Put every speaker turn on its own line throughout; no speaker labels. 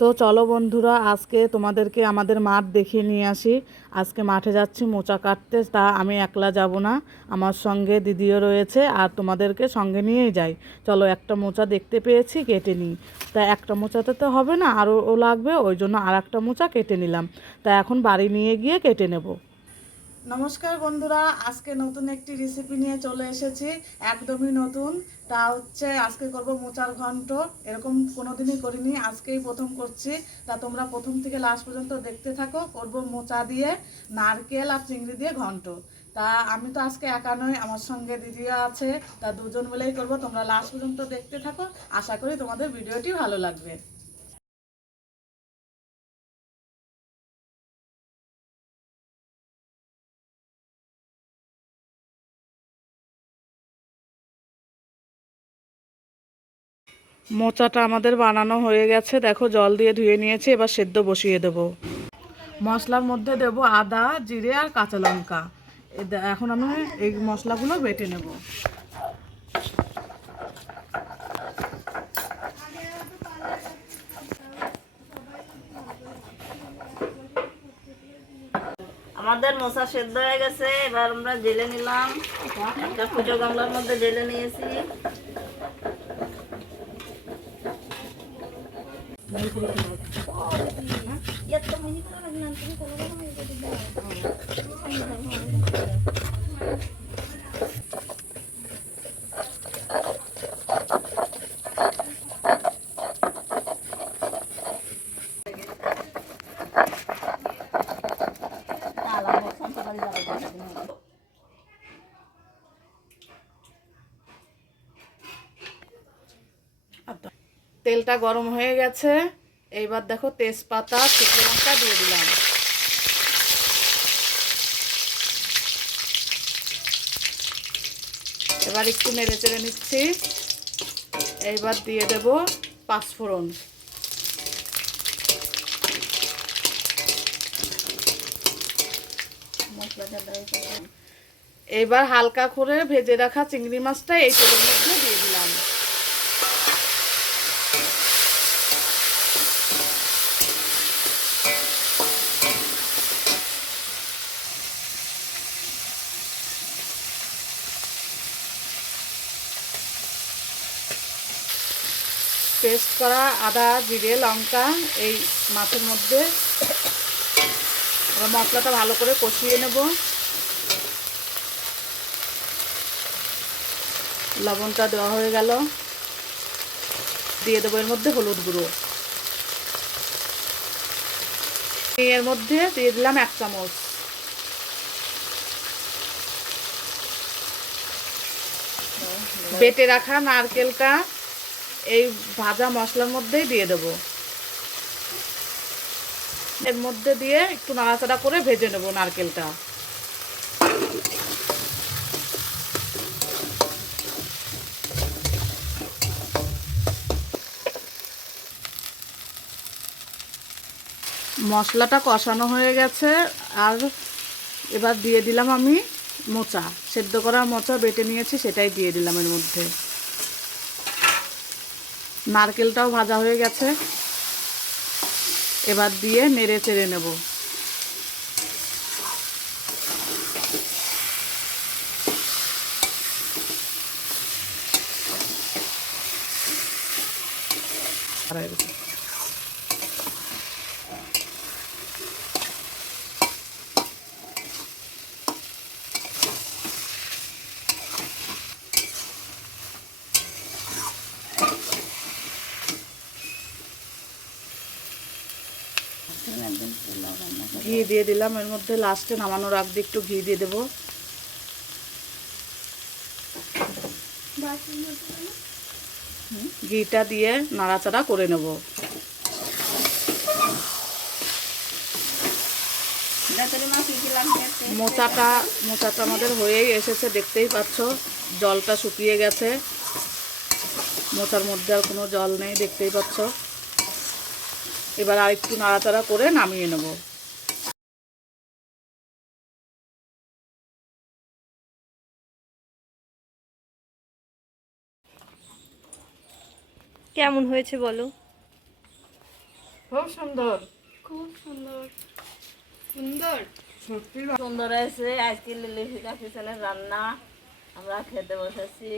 তো চলো বন্ধুরা, আজকে তোমাদেরকে আমাদের মাঠ দেখিয়ে নিয়ে আসি। আজকে মাঠে যাচ্ছি মোচা কাটতে, তা আমি একলা যাব না। আমার সঙ্গে দিদিও রয়েছে, আর তোমাদেরকে সঙ্গে নিয়েই যাই। চলো, একটা মোচা দেখতে পেয়েছি, কেটে নিই। তা একটা মোচাতে তো হবে না, আরও লাগবে, ওই জন্য আর একটা মোচা কেটে নিলাম। তা এখন বাড়ি নিয়ে গিয়ে কেটে নেব।
নমস্কার বন্ধুরা, আজকে নতুন একটি রেসিপি নিয়ে চলে এসেছি, একদমই নতুন। তা হচ্ছে আজকে করব মোচার ঘন্ট। এরকম কোনোদিনই করিনি, আজকেই প্রথম করছি। তা তোমরা প্রথম থেকে লাস্ট পর্যন্ত দেখতে থাকো, করব মোচা দিয়ে নারকেল আর চিংড়ি দিয়ে ঘন্ট। তা আমি তো আজকে একা নই, আমার সঙ্গে দিদিও আছে। তা দুজন মিলেই করব, তোমরা লাস্ট পর্যন্ত দেখতে থাকো। আশা করি তোমাদের ভিডিওটি ভালো লাগবে।
মোচাটা আমাদের বানানো হয়ে গেছে। দেখো, জল দিয়ে ধুয়ে নিয়েছি, এবার সেদ্ধ বসিয়ে দেব। মশলার মধ্যে দেব আদা, জিরে আর কাঁচা লঙ্কা। এখন আমি এই মশলাগুলো বেটে নেব।
আমাদের মশা সেদ্ধ হয়ে গেছে, এবার আমরা জেলে নিলাম। একটা ফুটো গামলার মধ্যে জেলে নিয়েছি। Ya, temen itu lagi nanti kalau mau itu juga.
তেলটা গরম হয়ে গেছে। এইবার দেখো তেজপাতা শুকনো লঙ্কা দিয়ে দিলাম। এবার একটু নেড়ে চেড়ে নিচ্ছি। এইবার দিয়ে দেব পাঁচফোড়ন। এইবার হালকা করে ভেজে রাখা চিংড়ি মাছটা এই তেলের মধ্যে দিয়ে দিলাম। পেস্ট করা আদা, জিরে, লঙ্কা এই মাছের মধ্যে মশলাটা ভালো করে কষিয়ে নেব। লবণটা দেওয়া হয়ে গেল। দিয়ে দেবো এর মধ্যে হলুদ গুঁড়ো। এর মধ্যে দিয়ে দিলাম এক চামচ। বেটে রাখা নারকেলটা এই ভাজা মশলার মধ্যেই দিয়ে দেব। এর মধ্যে দিয়ে একটু নাড়াচাড়া করে ভেজে নেব নারকেলটা। মশলাটা কষানো হয়ে গেছে, আর এবার দিয়ে দিলাম আমি মোচা। সেদ্ধ করা মোচা বেটে নিয়েছি, সেটাই দিয়ে দিলাম এর মধ্যে। নারকেলটাও ভাজা হয়ে গেছে। এবার দিয়ে নেড়ে চেড়ে নেব। ঘি দিয়ে দিলাম এর মধ্যে লাস্টে নামানোর আগ দিয়ে একটু ঘি দিয়ে দেবো। ঘিটা দিয়ে নাড়াচাড়া করে নেব। মোচাটা মোচাটা আমাদের হয়েই এসেছে দেখতেই পাচ্ছ জলটা শুকিয়ে গেছে। মোচার মধ্যে আর কোনো জল নেই দেখতেই পাচ্ছ। এবার আর একটু নাড়াচাড়া করে নামিয়ে নেব।
কেমন হয়েছে বলো?
খুব সুন্দর।
খুব সুন্দর। সুন্দর?
সত্যি
সুন্দর হয়েছে। আজকে লিলি ফিকা কিচেনের রান্না। আমরা খেতে বসেছি।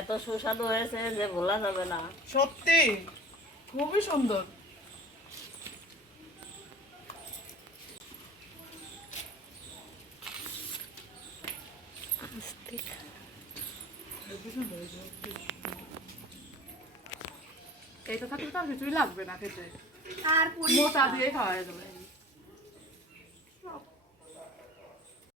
এত সুস্বাদু হয়েছে যে ভোলা যাবে না।
সত্যি? খুবই সুন্দর। এটা থাকলে তো আর কিছুই লাগবে না খেতে।
আর
মোটা দিয়ে খাওয়া যাবে।